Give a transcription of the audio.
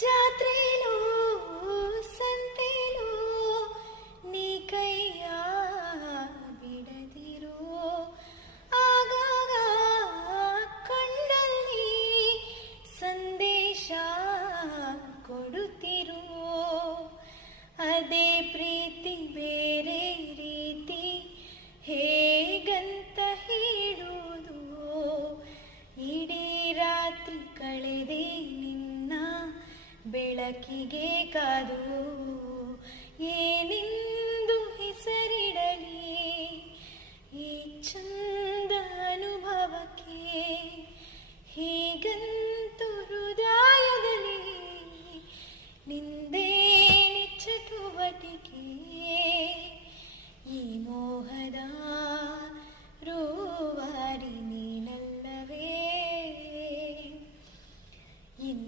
ಜಾತ್ರೆಲೋ ಸಂತೆಲೋ ನೀ ಕೈಯ ಬಿಡದಿರೋ, ಆಗಾಗ ಕಣ್ಣಲ್ಲಿ ಸಂದೇಶ ಕೊಡುತ್ತಿರೋ, ಅದೇ ಪ್ರೀತಿ ಬೇರೆ ರೀತಿ ಹೇಗಂತ ಹೇಳುವುದು, ಇಡೀ ರಾತ್ರಿ ಕಳೆದೆ ನಿನ್ನ ಬೆಳಕಿಗೆ ಕಾದು, ಏನಿನ್ನ